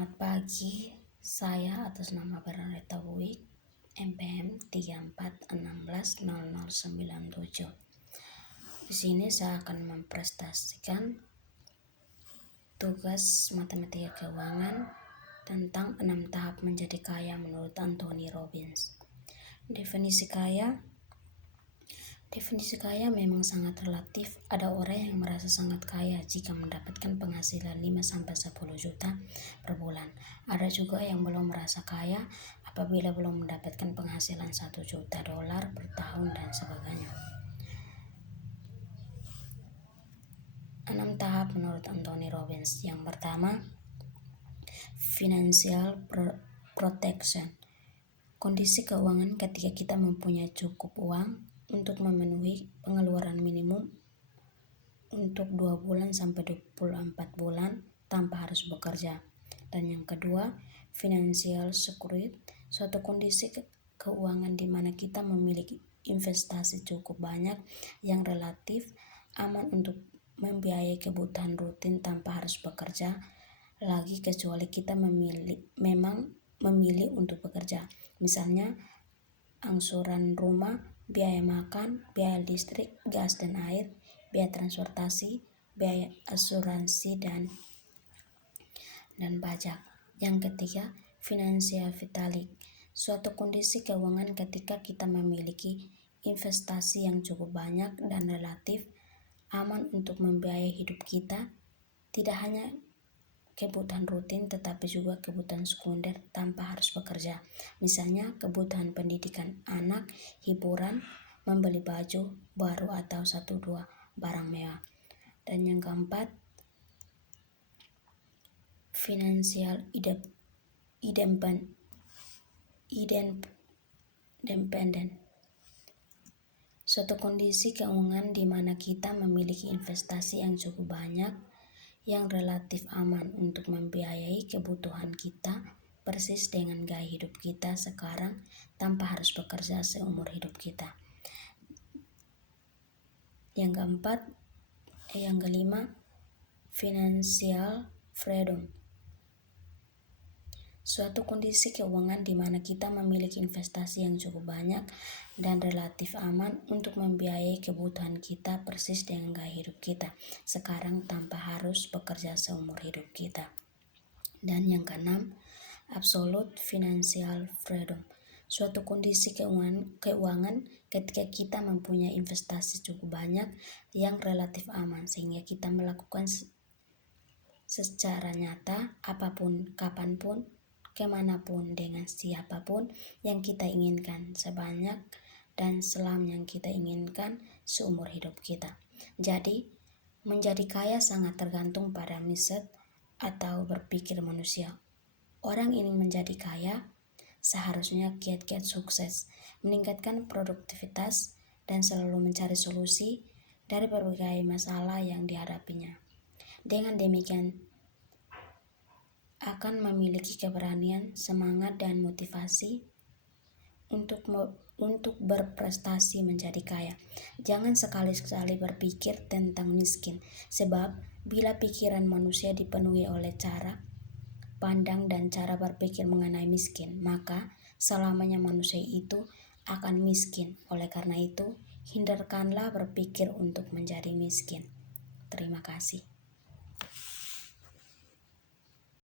Selamat pagi, saya atas nama Bernadetta Buik, MPM 34160097. Di sini saya akan mempresentasikan tugas matematika keuangan tentang 6 tahap menjadi kaya menurut Anthony Robbins. Definisi kaya memang sangat relatif. Ada orang yang merasa sangat kaya jika mendapatkan penghasilan 5-10 juta per bulan. Ada juga yang belum merasa kaya apabila belum mendapatkan penghasilan 1 juta dolar per tahun dan sebagainya. 6 tahap menurut Anthony Robbins. Yang pertama, financial protection. Kondisi keuangan ketika kita mempunyai cukup uang untuk memenuhi pengeluaran minimum untuk 2 bulan sampai 24 bulan tanpa harus bekerja. Dan yang kedua, financial security, suatu kondisi keuangan di mana kita memiliki investasi cukup banyak yang relatif aman untuk membiayai kebutuhan rutin tanpa harus bekerja lagi, kecuali kita memang memilih untuk bekerja. Misalnya angsuran rumah, biaya makan, biaya listrik, gas dan air, biaya transportasi, biaya asuransi dan pajak. Yang ketiga, financial vitality, suatu kondisi keuangan ketika kita memiliki investasi yang cukup banyak dan relatif aman untuk membiayai hidup kita, tidak hanya kebutuhan rutin tetapi juga kebutuhan sekunder tanpa harus bekerja. Misalnya kebutuhan pendidikan anak, hiburan, membeli baju baru atau 1-2 barang mewah. Dan yang keempat, financial independent, suatu kondisi keuangan di mana kita memiliki investasi yang cukup banyak yang relatif aman untuk membiayai kebutuhan kita persis dengan gaya hidup kita sekarang tanpa harus bekerja seumur hidup kita. Yang kelima, financial freedom, suatu kondisi keuangan di mana kita memiliki investasi yang cukup banyak dan relatif aman untuk membiayai kebutuhan kita persis dengan gaya hidup kita sekarang tanpa harus bekerja seumur hidup kita. Dan yang keenam, absolute financial freedom, suatu kondisi keuangan ketika kita mempunyai investasi cukup banyak yang relatif aman sehingga kita melakukan secara nyata apapun, kapanpun, kemanapun, dengan siapapun yang kita inginkan, sebanyak dan selama yang kita inginkan seumur hidup kita. Jadi, menjadi kaya sangat tergantung pada mindset atau berpikir manusia. Orang ingin menjadi kaya, seharusnya giat-giat sukses, meningkatkan produktivitas, dan selalu mencari solusi dari berbagai masalah yang dihadapinya. Dengan demikian, akan memiliki keberanian, semangat, dan motivasi untuk berprestasi menjadi kaya. Jangan sekali-sekali berpikir tentang miskin, sebab bila pikiran manusia dipenuhi oleh cara pandang dan cara berpikir mengenai miskin, maka selamanya manusia itu akan miskin. Oleh karena itu, hindarkanlah berpikir untuk menjadi miskin. Terima kasih.